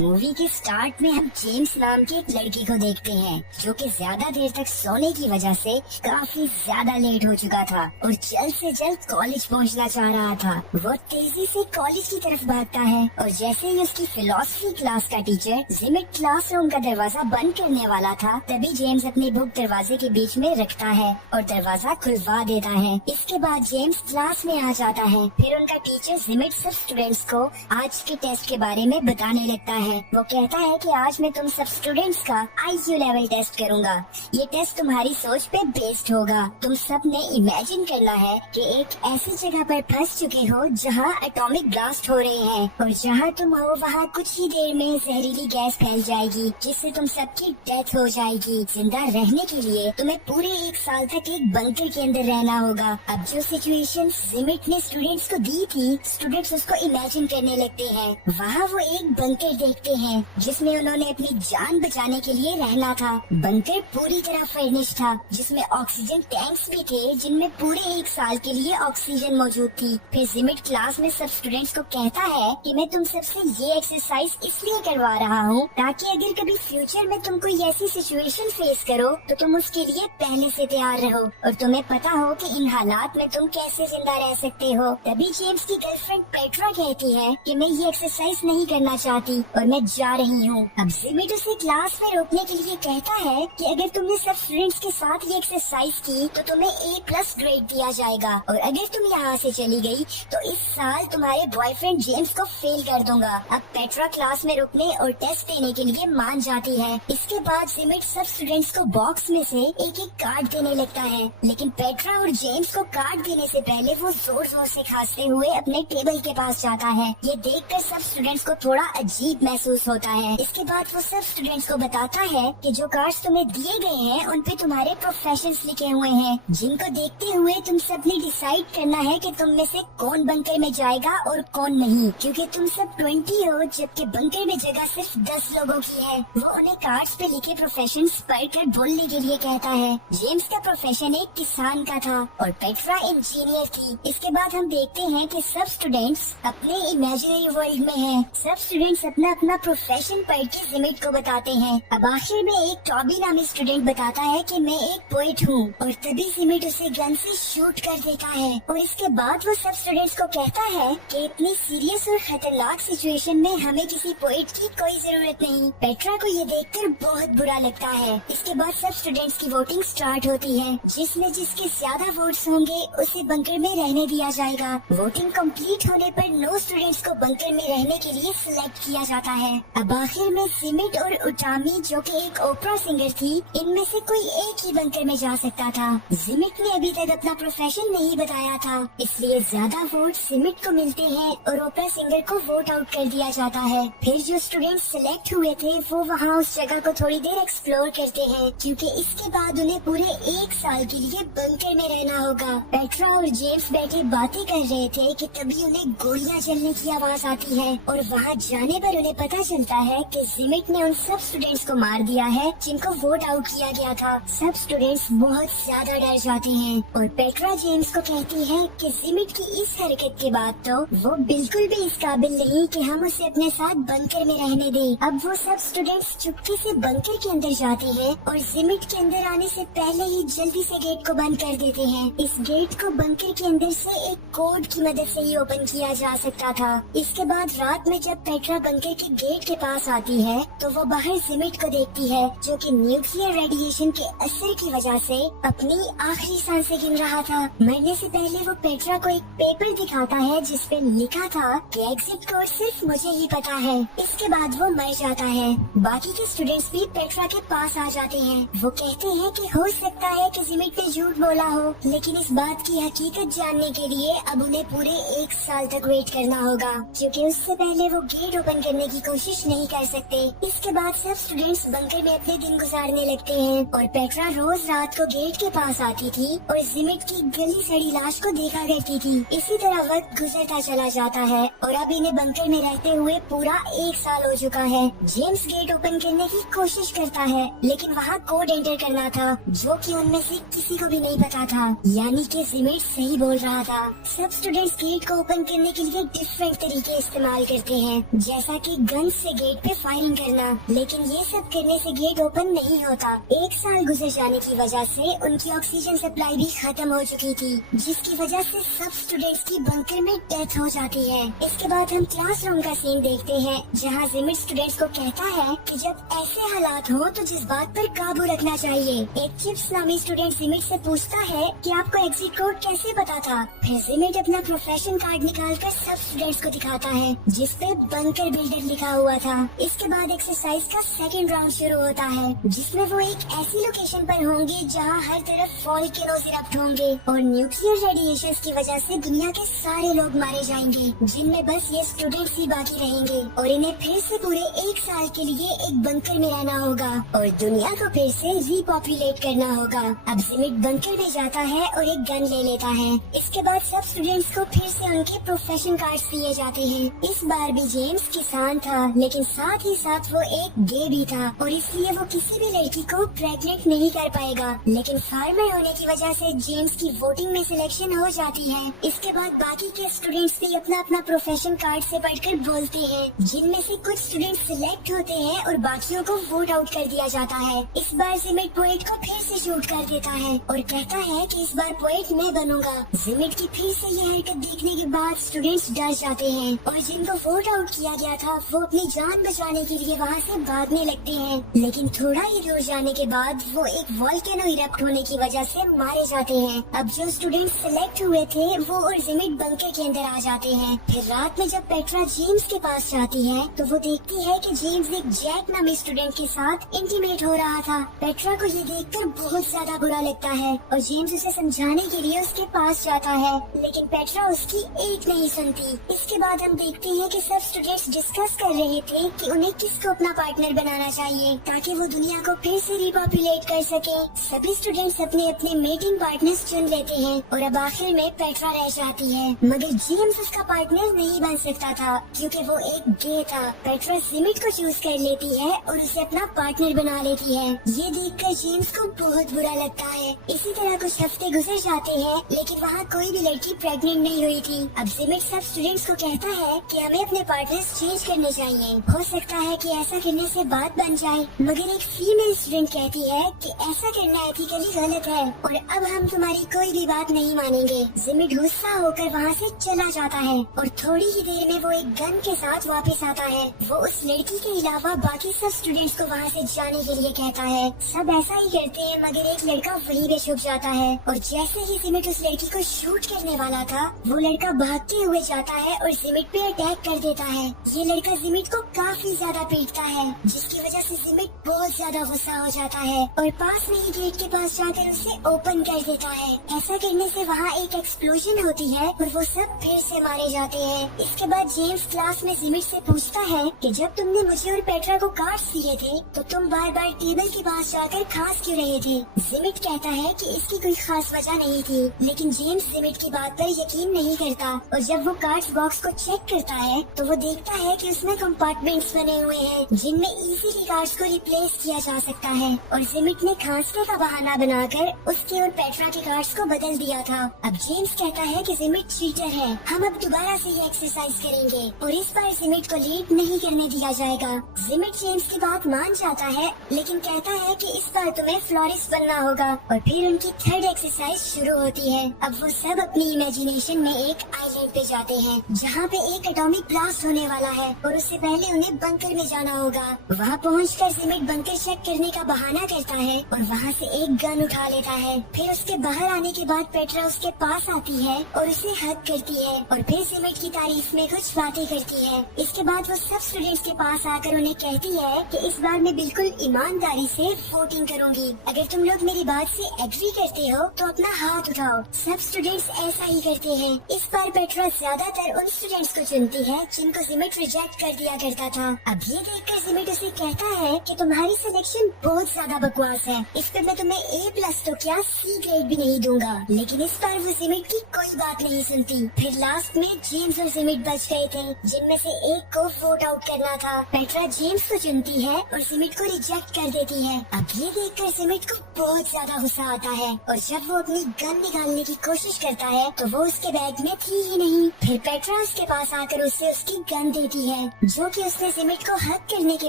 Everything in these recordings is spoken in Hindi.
मूवी के स्टार्ट में हम जेम्स नाम के एक लड़की को देखते हैं जो कि ज्यादा देर तक सोने की वजह से काफी ज्यादा लेट हो चुका था और जल्द से जल्द कॉलेज पहुंचना चाह रहा था। वो तेजी से कॉलेज की तरफ भागता है और जैसे ही उसकी फिलोसफी क्लास का टीचर जिमिट क्लासरूम का दरवाजा बंद करने वाला था, तभी जेम्स अपनी बुक दरवाजे के बीच में रखता है और दरवाजा खुलवा देता है। इसके बाद जेम्स क्लास में आ जाता है। फिर उनका टीचर जिमिट सब स्टूडेंट्स को आज के टेस्ट के बारे में बताने लगता है। वो कहता है कि आज मैं तुम सब स्टूडेंट्स का IQ लेवल टेस्ट करूंगा। ये टेस्ट तुम्हारी सोच पे बेस्ड होगा। तुम सब ने इमेजिन करना है कि एक ऐसी जगह पर फंस चुके हो जहाँ एटॉमिक ब्लास्ट हो रहे हैं और जहाँ तुम हो वहाँ कुछ ही देर में जहरीली गैस फैल जाएगी जिससे तुम सबकी डेथ हो जाएगी। जिंदा रहने के लिए तुम्हें पूरे 1 साल तक एक बंकर के अंदर रहना होगा। अब जो सिचुएशन जिमिट ने स्टूडेंट्स को दी थी, स्टूडेंट्स उसको इमेजिन करने लगते हैं। वहाँ वो एक बंकर देखते हैं जिसमें उन्होंने अपनी जान बचाने के लिए रहना था। बंकर पूरी तरह फर्निश था जिसमें ऑक्सीजन टैंक्स भी थे जिनमें पूरे 1 साल के लिए ऑक्सीजन मौजूद थी। फिर जिमिट क्लास में सब स्टूडेंट्स को कहता है कि मैं तुम सबसे ये एक्सरसाइज इसलिए करवा रहा हूँ ताकि अगर कभी फ्यूचर में तुम कोई ऐसी सिचुएशन फेस करो तो तुम उसके लिए पहले से तैयार रहो और तुम्हें पता हो कि इन हालात में तुम कैसे जिंदा रह सकते हो। तभी जेम्स की गर्लफ्रेंड पेट्रा कहती है कि मैं ये एक्सरसाइज नहीं करना चाहती और मैं जा रही हूँ। अब जिमिट उसे क्लास में रोकने के लिए कहता है कि अगर तुमने सब स्टूडेंट्स के साथ ये एक्सरसाइज की तो तुम्हें A+ ग्रेड दिया जाएगा और अगर तुम यहाँ से चली गई तो इस साल तुम्हारे बॉयफ्रेंड जेम्स को फेल कर दूंगा। अब पेट्रा क्लास में रुकने और टेस्ट देने के लिए मान जाती है। इसके बाद जिमिट सब स्टूडेंट्स को बॉक्स में से एक एक कार्ड देने लगता है, लेकिन पेट्रा और जेम्स को कार्ड देने से पहले वो जोर जोर से खांसते हुए अपने टेबल के पास जाता है। ये देखकर सब स्टूडेंट्स को थोड़ा अजीब महसूस होता है। इसके बाद वो सब स्टूडेंट्स को बताता है कि जो कार्ड्स तुम्हें दिए गए हैं उन पे तुम्हारे प्रोफेशंस लिखे हुए हैं, जिनको देखते हुए तुम सब ने डिसाइड करना है कि तुम में से कौन बंकर में जाएगा और कौन नहीं, क्योंकि तुम सब 20 हो जबकि बंकर में जगह सिर्फ 10 लोगों की है। वो उन्हें कार्ड्स पे लिखे प्रोफेशंस पढ़कर बोलने के लिए कहता है। जेम्स का प्रोफेशन एक किसान का था और पेट्रा इंजीनियर थी। इसके बाद हम देखते हैं कि सब स्टूडेंट्स अपने इमेजिनरी वर्ल्ड में हैं। सब स्टूडेंट्स अपना अपना प्रोफेशन पढ़ के जिमिट को बताते हैं। अब आखिर में एक टॉबी नामी स्टूडेंट बताता है कि मैं एक पोएट हूँ और तभी जिमिट उसे गन से शूट कर देता है। और इसके बाद वो सब स्टूडेंट्स को कहता है कि इतनी सीरियस और खतरनाक सिचुएशन में हमें किसी पोएट की कोई जरूरत नहीं। पेट्रा को ये देखकर बहुत बुरा लगता है। इसके बाद सब स्टूडेंट्स की वोटिंग स्टार्ट होती है जिसमें जिसके ज्यादा वोट्स होंगे उसे बंकर में रहने दिया जाएगा। वोटिंग कंप्लीट होने पर 9 स्टूडेंट्स को बंकर में रहने के लिए सिलेक्ट किया जाता है। अब आखिर में जिमिट और उटामी जो कि एक ओपरा सिंगर थी, इनमें से कोई एक ही बंकर में जा सकता था। जिमिट ने अभी तक अपना प्रोफेशन नहीं बताया था, इसलिए ज्यादा वोट जिमिट को मिलते हैं और ओपरा सिंगर को वोट आउट कर दिया जाता है। फिर जो स्टूडेंट्स सिलेक्ट हुए थे वो वहाँ उस जगह को थोड़ी देर एक्सप्लोर करते हैं क्योंकि इसके बाद उन्हें पूरे 1 साल के लिए बंकर में रहना होगा। पेट्रा और जेम्स बैठे बातें कर रहे थे कि तभी उन्हें गोलियां चलने की आवाज आती है और वहाँ जाने पर उन्हें पता चलता है कि जिमिट ने उन सब स्टूडेंट्स को मार दिया है जिनको वोट आउट किया गया था। सब स्टूडेंट्स बहुत ज्यादा डर जाते हैं और पेट्रा जेम्स को कहती है कि जिमिट की इस हरकत के बाद तो वो बिल्कुल भी इस काबिल नहीं कि हम उसे अपने साथ बंकर में रहने दें। अब वो सब स्टूडेंट्स चुपके से बंकर के अंदर जाते हैं और जिमिट के अंदर आने से पहले ही जल्दी से गेट को बंद कर देते हैं। इस गेट को बंकर के अंदर से एक कोड की मदद से ही ओपन किया जा सकता था। इसके बाद रात में जब पेट्रा बंकर के गेट के पास आती है तो वो बाहर जिमिट को देखती है जो कि न्यूक्लियर रेडिएशन के असर की वजह से अपनी आखिरी सांसें गिन रहा था। मरने से पहले वो पेट्रा को एक पेपर दिखाता है जिसपे लिखा था कि एग्जिट कोड सिर्फ मुझे ही पता है। इसके बाद वो मर जाता है। बाकी के स्टूडेंट्स भी पेट्रा के पास आ जाते हैं। वो कहते हैं कि हो सकता है कि जिमिट ने झूठ बोला हो, लेकिन इस बात की हकीकत जानने के लिए अब उन्हें पूरे 1 साल तक वेट करना होगा क्योंकि उससे पहले वो गेट ओपन करने की कोशिश नहीं कर सकते। इसके बाद सब स्टूडेंट्स बंकर में अपने दिन गुजारने लगते हैं और पेट्रा रोज रात को गेट के पास आती थी और जिमिट की गली सड़ी लाश को देखा करती थी। इसी तरह वक्त गुजरता चला जाता है और अब इन्हें बंकर में रहते हुए पूरा 1 साल हो चुका है। जेम्स गेट ओपन करने की कोशिश करता है लेकिन वहाँ कोड एंटर करना था जो कि उनमें से किसी को भी नहीं पता था, यानी कि जिमिट सही बोल रहा था। सब स्टूडेंट्स गेट को ओपन करने के लिए डिफरेंट तरीके इस्तेमाल करते हैं, जैसा कि गन से गेट पे फायरिंग करना, लेकिन ये सब करने से गेट ओपन नहीं होता। 1 साल गुजर जाने की वजह से उनकी ऑक्सीजन सप्लाई भी खत्म हो चुकी थी, जिसकी वजह से सब स्टूडेंट्स की बंकर में डेथ हो जाती है। इसके बाद हम क्लासरूम का सीन देखते हैं, जहाँ जिमिट स्टूडेंट्स को कहता है कि जब ऐसे हालात हो तो जज्बात पर काबू रखना चाहिए। एक चिप्स नामी स्टूडेंट जिमिट से पूछता है कि आपको एग्जिट कोड कैसे पता था। फिर जिमिट अपना प्रोफेशन कार्ड निकालकर सब स्टूडेंट्स को दिखाता है, जिसपे बंकर बिल्डर लिखा हुआ था। इसके बाद एक्सरसाइज का सेकंड राउंड शुरू होता है, जिसमें वो एक ऐसी लोकेशन पर होंगे जहां हर तरफ वोल्केनोज इरप्ट होंगे और न्यूक्लियर रेडिएशन की वजह से दुनिया के सारे लोग मारे जाएंगे, जिनमें बस ये स्टूडेंट्स ही बाकी रहेंगे और इन्हें फिर से पूरे 1 साल के लिए एक बंकर में रहना होगा और दुनिया को फिर से रीपॉपुलेट करना होगा। अब जिमिट बंकर में जाता है और एक गन ले लेता है। इसके बाद सब स्टूडेंट्स को फिर से उनके प्रोफेशन कार्ड्स दिए जाते हैं। इस बार भी जेम्स किसान था, लेकिन साथ ही साथ वो एक गे भी था और इसलिए वो किसी भी लड़की को प्रेग्नेंट नहीं कर पाएगा। लेकिन फार्मर होने की वजह से जेम्स की वोटिंग में सिलेक्शन हो जाती है। इसके बाद बाकी के स्टूडेंट्स भी अपना अपना प्रोफेशन कार्ड से पढ़कर बोलते हैं, जिनमें से कुछ स्टूडेंट्स सिलेक्ट होते हैं और बाकियों को वोट आउट कर दिया जाता है। इस बार जिमिट पोएट को फिर से शूट कर देता है और कहता है कि इस बार पोएट मैं बनूंगा। जिमिट की फिर से ये हरकत देखने के बाद स्टूडेंट्स डर जाते हैं और जिनको वोट आउट किया गया था वो अपनी जान बचाने के लिए वहाँ से भागने लगते हैं। लेकिन थोड़ा ही दूर जाने के बाद वो एक वोल्केनो इरप्ट होने की वजह से मारे जाते हैं। अब जो स्टूडेंट्स सिलेक्ट हुए थे वो और जिमिट बंकर के अंदर आ जाते हैं। फिर रात में जब पेट्रा जेम्स के पास जाती है तो वो देखती है कि जेम्स एक जैक नामी स्टूडेंट के साथ इंटीमेट हो रहा था। पेट्रा को ये देखकर बहुत ज्यादा बुरा लगता है और जेम्स उसे समझाने के लिए उसके पास जाता है, लेकिन पेट्रा उसकी एक नहीं सुनती। इसके बाद हम देखते हैं कि सब स्टूडेंट्स डिस्कस कर रहे थे कि उन्हें किसको अपना पार्टनर बनाना चाहिए ताकि वो दुनिया को फिर से रिपॉपुलेट कर सके। सभी स्टूडेंट्स अपने अपने मेटिंग पार्टनर्स चुन लेते हैं और अब आखिर में पेट्रा रह जाती है, मगर जेम्स उसका पार्टनर नहीं बन सकता था क्योंकि वो एक गे था। पेट्रा जिमिट को चूज कर लेती है और उसे अपना पार्टनर बना लेती है। ये देखकर जेम्स को बहुत बुरा लगता है। इसी तरह कुछ हफ्ते गुजर जाते हैं, लेकिन वहाँ कोई भी लड़की प्रेग्नेंट नहीं हुई थी। अब जिमिट सब स्टूडेंट्स को कहता है कि हमें अपने पार्टनर्स चेंज करने चाहिए, हो सकता है कि ऐसा करने से बात बन जाए। मगर एक फीमेल स्टूडेंट कहती है कि ऐसा करना एथिकली गलत है और अब हम तुम्हारी कोई भी बात नहीं मानेंगे। जिमिट गुस्सा होकर वहाँ से चला जाता है और थोड़ी ही देर में वो एक गन के साथ वापस आता है। वो उस लड़की के अलावा बाकी सब स्टूडेंट्स को वहाँ से जाने के लिए कहता है। सब ऐसा ही करते हैं, मगर एक लड़का वहीं पे छुप जाता है और जैसे ही जिमिट उस लड़की को शूट करने वाला था वो लड़का भागते हुए जाता है और जिमिट पे अटैक कर देता है। ये लड़का जिमिट को काफी ज्यादा पीटता है, जिसकी वजह से जिमिट बहुत ज्यादा गुस्सा हो जाता है और पास में ही गेट के पास जाकर उसे ओपन कर देता है। ऐसा करने से वहाँ एक एक्सप्लोजन होती है और वो सब फिर से मारे जाते हैं। इसके बाद जेम्स क्लास में जिमिट से पूछता है कि जब तुमने मुझे और पेट्रा को कार्ड्स दिए थे तो तुम बार बार टेबल के पास जाकर खांस क्यों रहे थे। जिमिट कहता है कि इसकी कोई खास वजह नहीं थी, लेकिन जेम्स जिमिट की बात पर यकीन नहीं करता और जब वो कार्ड्स बॉक्स को चेक करता है तो वो देखता है कि उसमें कंपार्टमेंट्स बने हुए हैं जिनमें इजीली कार्ड्स को रिप्लेस किया जा सकता है और जिमिट ने खांसने का बहाना बनाकर उसके और पेट्रा के कार्ड्स को बदल दिया था। अब जेम्स कहता है कि जिमिट चीटर है, हम अब दोबारा से ये एक्सरसाइज करेंगे और इस बार जिमिट को लीड नहीं करने दिया जाएगा। जिमिट जेम्स की बात मान जाता है, लेकिन कहता है कि इस बार तुम्हें फ्लोरिस्ट बनना होगा और फिर उनकी थर्ड एक्सरसाइज शुरू होती है। अब वो सब अपनी इमेजिनेशन में एक आइलैंड पे जाते हैं जहाँ पे एक एटॉमिक ब्लास्ट होने वाला है और उससे पहले उन्हें बंकर में जाना होगा। वहाँ पहुंचकर जिमिट बंकर चेक करने का बहाना करता है और वहाँ से एक गन उठा लेता है। फिर उसके बाहर आने के बाद पेट्रा उसके पास आती है और उसे हग करती है और फिर जिमिट की तारीफ में कुछ बातें करती है। इसके बाद वो सब स्टूडेंट्स के पास आकर उन्हें कहती है कि इस बार मैं बिल्कुल ईमानदारी से वोटिंग करूंगी, अगर तुम लोग मेरी बात से एग्री करते हो तो अपना हाथ उठाओ। सब स्टूडेंट्स ऐसा ही करते हैं। इस बार पेट्रा ज्यादातर उन स्टूडेंट्स को चुनती है जिनको जिमिट रिजेक्ट कर दिया करता था। अब ये देखकर जिमिट उसे कहता है कि तुम्हारी सिलेक्शन बहुत ज्यादा बकवास है, इस पर मैं तुम्हें A+ तो क्या C ग्रेड भी नहीं दूंगा। लेकिन इस बार वो जिमिट की कोई बात नहीं सुनती। फिर लास्ट में जेम्स और जिमिट बच गए थे, जिनमें से एक को वोट आउट करना था। पेट्रा जेम्स को चुनती है और जिमिट को रिजेक्ट कर देती है। अब ये देखकर जिमिट को बहुत ज्यादा गुस्सा आता है और जब वो अपनी गन निकालने की कोशिश करता है तो वो उसके बैग में थी ही नहीं। फिर पेट्रा उसके पास आकर उससे उसकी गन देती है जो कि उसने जिमिट को हक करने के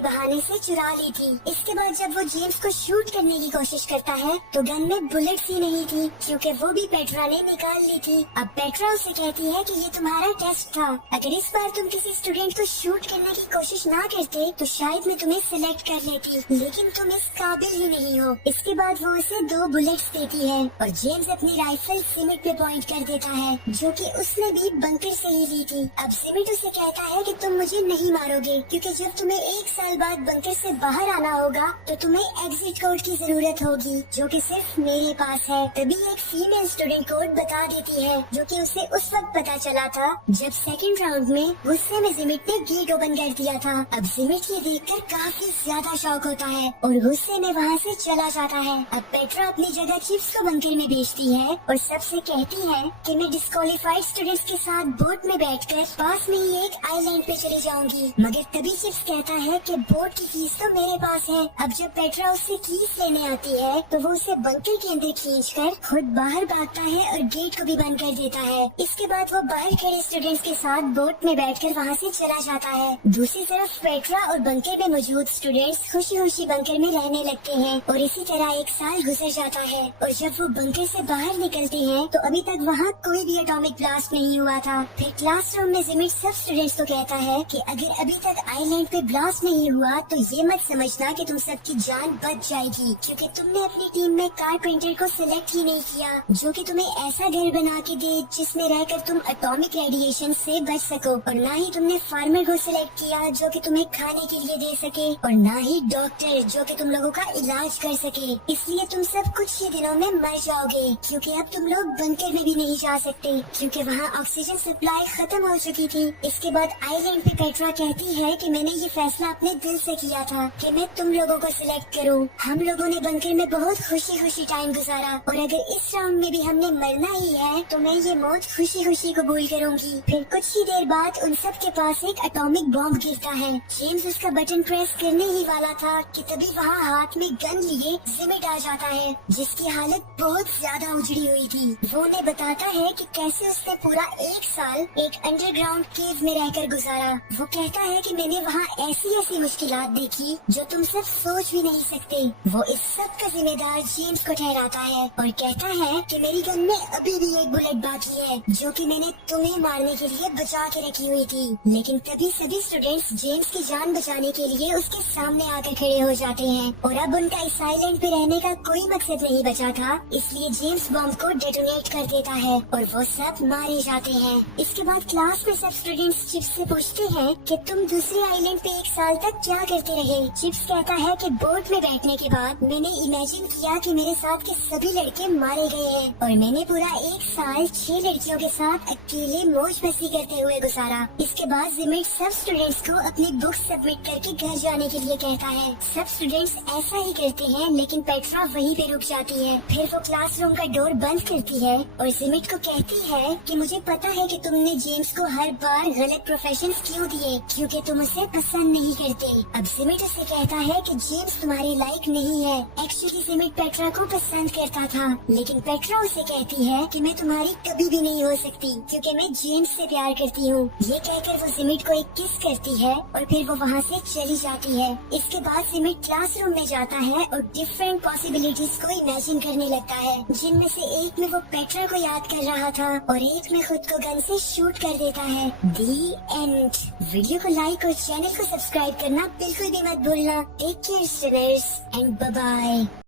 बहाने से चुरा ली थी। इसके बाद जब वो जेम्स को शूट करने की कोशिश करता है तो गन में बुलेट्स ही नहीं थी, क्योंकि वो भी पेट्रा ने निकाल ली थी। अब पेट्रा उसे कहती है कि ये तुम्हारा टेस्ट था, अगर इस बार तुम किसी स्टूडेंट को शूट करने की कोशिश ना करते तो शायद मैं तुम्हें सिलेक्ट कर लेती, लेकिन तुम इस काबिल ही नहीं हो। इसके बाद वो उसे 2 बुलेट्स देती है और जेम्स अपनी राइफल जिमिट पे पॉइंट कर देता है, जो कि उसने भी बंकर से ही ली थी। अब जिमिट उसे कहता है कि तुम मुझे नहीं मारोगे, क्योंकि जब तुम्हें 1 साल बाद बंकर से बाहर आना होगा तो तुम्हें एग्जिट कोड की जरूरत होगी, जो कि सिर्फ मेरे पास है। तभी एक फीमेल स्टूडेंट कोड बता देती है, जो कि उसे उस वक्त पता चला था जब सेकंड राउंड में गुस्से में जिमिट ने गेट ओपन कर दिया था। अब जिमिट ये देखकर काफी ज्यादा शॉक होता है और गुस्से में वहाँ से चला जाता है। अब पेट्रा अपनी जगह चिप्स को बंकर में बेचती है और सबसे कहती है कि मैं डिस्क्वालीफाइड स्टूडेंट्स के साथ बोट में बैठकर पास में ही एक आइलैंड पे चली जाऊंगी। मगर तभी चिप्स कहता है कि बोट की फीस तो मेरे पास है। अब जब पेट्रा उससे कीस लेने आती है तो वो उसे बंकर के अंदर खींचकर खुद बाहर भागता है और गेट को भी बंद कर देता है। इसके बाद वो बाहर खड़े स्टूडेंट्स के साथ बोट में बैठकर वहाँ से चला जाता है। दूसरी तरफ पेट्रा और बंकर में मौजूद स्टूडेंट्स खुशी खुशी बंकर में रहने लगते हैं और इसी तरह 1 साल गुजर जाता है। और जब वो बंकर से बाहर निकलते हैं तो अभी तक वहाँ कोई भी एटॉमिक ब्लास्ट नहीं हुआ था। फिर क्लासरूम में जिमिट सब स्टूडेंट्स को कहता है कि अगर अभी तक आइलैंड पे ब्लास्ट नहीं हुआ तो ये मत समझना कि तुम सबकी जान बच जाएगी, क्योंकि तुमने अपनी टीम में कारपेंटर को सिलेक्ट ही नहीं किया, जो कि तुम्हें ऐसा घर बना के दे जिसमें रहकर तुम एटॉमिक रेडिएशन से बच सको। और ना ही तुमने फार्मर को सिलेक्ट किया जो कि तुम्हें खाने के लिए दे सके, और ना ही डॉक्टर जो कि तुम लोगों का इलाज कर सके। इसलिए तुम सब कुछ ही दिनों में मर जाओगे, क्योंकि अब तुम लोग बंकर में भी नहीं जा सकते, क्योंकि वहाँ ऑक्सीजन सप्लाई खत्म हो चुकी थी। इसके बाद आइलैंड पे पेट्रा कहती है कि मैंने ये फैसला अपने दिल से किया था कि मैं तुम लोगों को सिलेक्ट करूँ। हम लोगों ने बंकर में बहुत खुशी खुशी टाइम गुजारा, और अगर इस राउंड में भी हमने मरना ही है तो मैं ये मौत खुशी खुशी कबूल करूंगी। फिर कुछ ही देर बाद उन सब के पास एक एटॉमिक बॉम्ब गिरता है। जेम्स उसका बटन प्रेस करने ही वाला था कि तभी वहाँ हाथ में गन लिए जिमिट आ जाता है, जिसकी हालत बहुत ज्यादा उजड़ी हुई थी। वो उन्हें बताता है कि कैसे उसने पूरा 1 साल एक अंडरग्राउंड केव में रहकर गुजारा। वो कहता है कि मैंने वहाँ ऐसी ऐसी मुश्किलात देखी जो तुम सब सोच भी नहीं सकते। वो इस सब का जिम्मेदार जेम्स को ठहराता है और कहता है कि मेरी गन में अभी भी एक बुलेट बाकी है, जो कि मैंने तुम्हें मारने के लिए बचा के रखी हुई थी। लेकिन तभी सभी स्टूडेंट्स जेम्स की जान बचाने के लिए उसके सामने आकर खड़े हो जाते हैं, और अब उनका इस आइलैंड पे रहने का कोई मकसद नहीं बचा था। इसलिए जेम्स बॉम्ब को डेटोनेट कर देता है और वो सब मारे जाते हैं। इसके बाद क्लास में सब स्टूडेंट्स चिप्स से पूछते हैं कि तुम दूसरे आइलैंड पे 1 साल तक क्या करते रहे। चिप्स कहता है कि बोट में बैठने के बाद मैंने इमेजिन किया कि मेरे साथ के सभी लड़के मारे गए हैं, और मैंने पूरा 1 साल 6 लड़कियों के साथ अकेले मौज मस्ती करते हुए गुजारा। इसके बाद जिमिट सब स्टूडेंट्स को अपनी बुक सबमिट करके घर जाने के लिए कहता है। सब स्टूडेंट्स ऐसा ही करते हैं, लेकिन पेट्रा वहीं पे रुक जाती है। फिर वो क्लासरूम का डोर बंद करती है और जिमिट को कहती है कि मुझे पता है कि तुमने जेम्स को हर बार गलत प्रोफेशन क्यों दिए, क्योंकि तुम उसे पसंद नहीं करते। अब जिमिट उसे कहता है कि जेम्स तुम्हारे लायक नहीं है। एक्चुअली जिमिट पेट्रा को पसंद करता था, लेकिन पेट्रा उसे कहती है कि मैं तुम्हारी कभी भी नहीं हो सकती, क्योंकि मैं जेम्स से प्यार करती हूँ। ये कहकर वो जिमिट को एक किस करती है और फिर वो वहाँ से चली जाती है। इसके बाद जिमिट क्लासरूम में जाता है और डिफरेंट पॉसिबिलिटीज को इमेजिन करने लगता है, जिनमें से एक में वो पेट्रा को याद कर रहा था और एक में खुद को गन से शूट कर देता है। The end. वीडियो को लाइक और चैनल को सब्सक्राइब करना बिल्कुल भी मत भूलना। Take care listeners and bye bye.